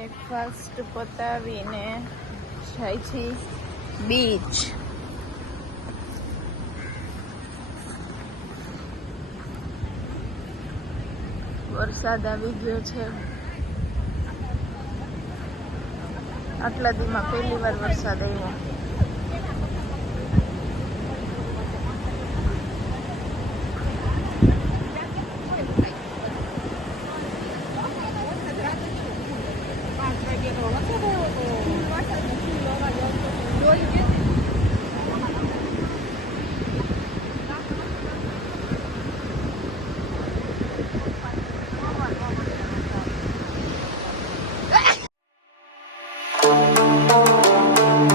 Breakfast પતાવીને જાય છે beach. વરસાદ આવી ગયો છે. આટલા દીમાં પહેલી વાર વરસાદ આવ્યો.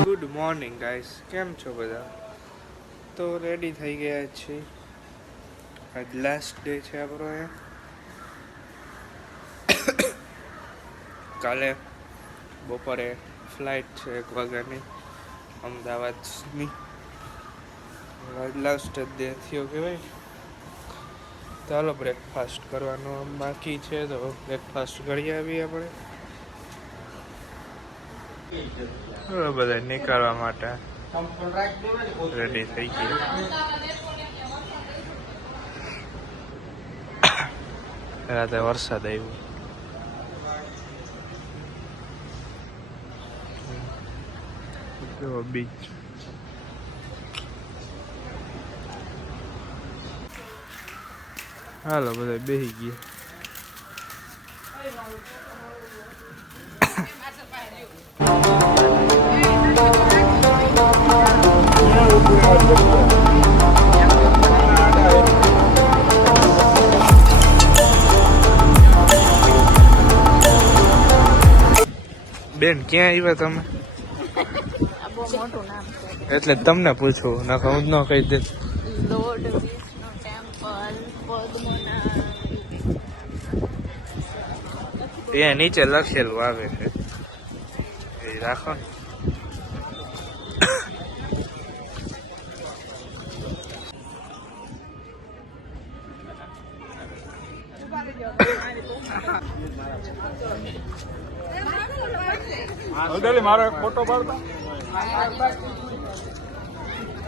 ગુડ મોર્નિંગ ગાઈસ, કેમ છો બધા? તો રેડી થઈ ગયા છીએ. આજ લાસ્ટ ડે છે આપણો. કાલે બપોરે ફ્લાઇટ છે 1 વાગ્યાની અમદાવાદની. આજ લાસ્ટ ડે થયો કહેવાય. ચાલો બ્રેકફાસ્ટ કરવાનો બાકી છે, તો બ્રેકફાસ્ટ કરી આવીએ આપણે. બધા નીકળવા માટે રેડી થઈ ગયા. રાતે વરસાદ આવ્યો. બીચ હાલો બધા બેસી ગયા. બેન ક્યાં આવ્યા તમે? મોટું નામ છે એટલે તમને પૂછું, નકર હું જ ન કહી દે. Lord Vishnu temple Padmanabha. ત્યાં નીચે લખેલું આવે છે, એ રાખો ને.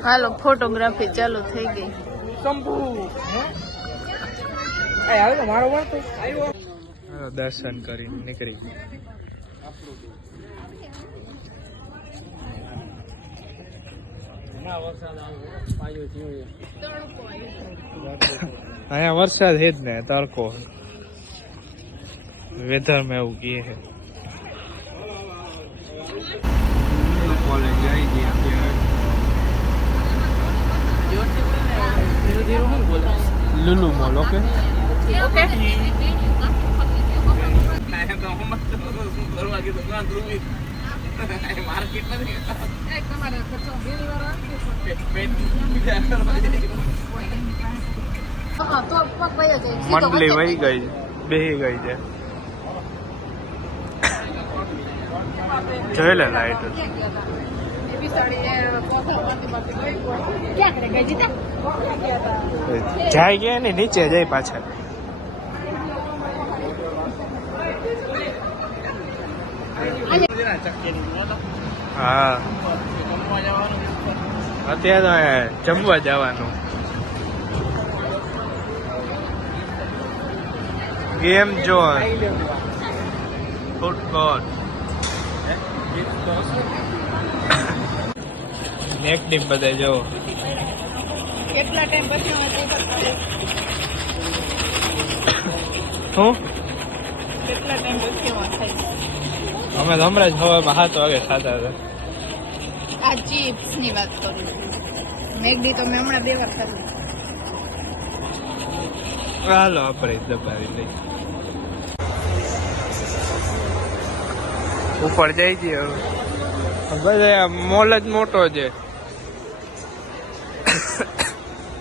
હાલો ફોટોગ્રાફી ચાલુ થઈ ગઈ. દર્શન કરી નીકળી. અહીંયા વરસાદ છે જ ને, તડકો. વેધર માં એવું કહે છે. કોલેજ જઈ ગયા. લુલુ મોલ. Okay okay. મંડલી વહી ગઈ, બેહી ગઈ છે. જોઈ લે લાઈટ જાય ગયા ને, નીચે જાય પાછળ. હા અત્યારે તો જમવા જવાનું. ગેમ ઝોન, ફૂડ કોર્ટ, નેકડી બધે જો. કેટલા ટાઈમ પછી શું કેટલા ટાઈમ પછી થાય? અમે તો હમણાં જ હવામાં 7 વાગે ખાતા હતા. આ ચિપ્સ ની વાત કરું. મેગડી તો મેં હમણાં 2 વાર ખાધી. હાલો આપણે દબાવી લઈ. ઉપર જઈ જઈએ હવે. બધા મોલ જ મોટો છે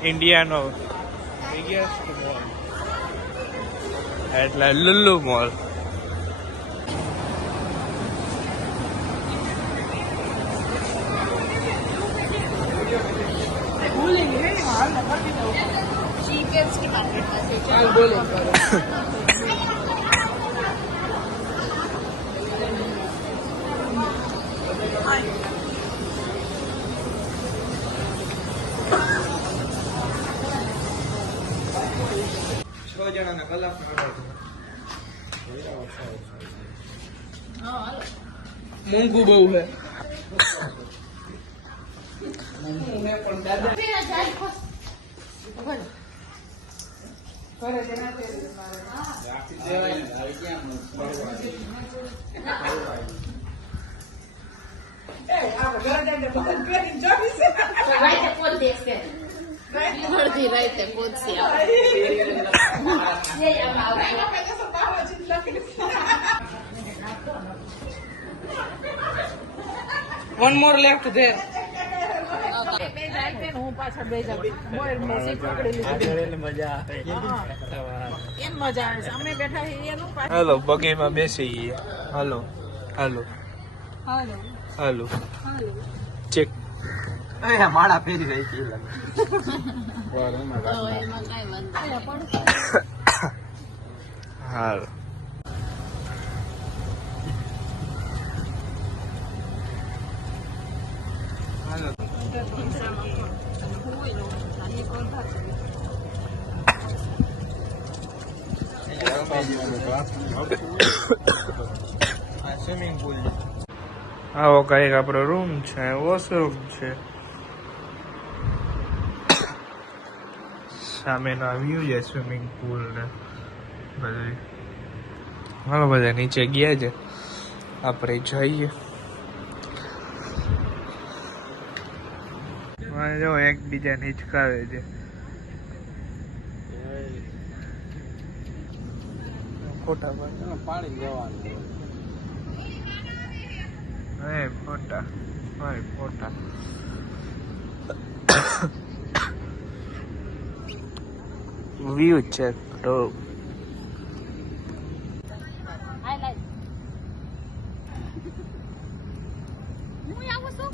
ઇન્ડિયાનો, બિગેસ્ટ મોલ એટલે લુલુ મોલ. ચીપેસ્ટ માર્કેટ મોંઘું બહુ છે. અડધી રાતે પહોંચી One more left there. હું પાછળ બે જાઉં સીટ પકડી લીધી મજા આવે એમ મજા આવે છે અમે બેઠા છીએ એનું હાલો બગીમાં બેસી ગયા. હાલો હાલો હાલો હાલો ચેક. માળા ફેરી રહી હતી એમાં કઈ વાંધો હાલો હાલો સ્વિમિંગ પુલ આવો કઈક આપણો રૂમ છે, વોશરૂમ છે, સામેનો વ્યૂ છે સ્વિમિંગ પુલ ને બધું. હાલો બધા નીચે ગયા છે, આપણે જઈએ. જો એકબીજા હિચકાવે છે. ફોટા પાણી જવાનું ફોટા ફોટા વ્યૂ ચેક કરો. હું આવું છું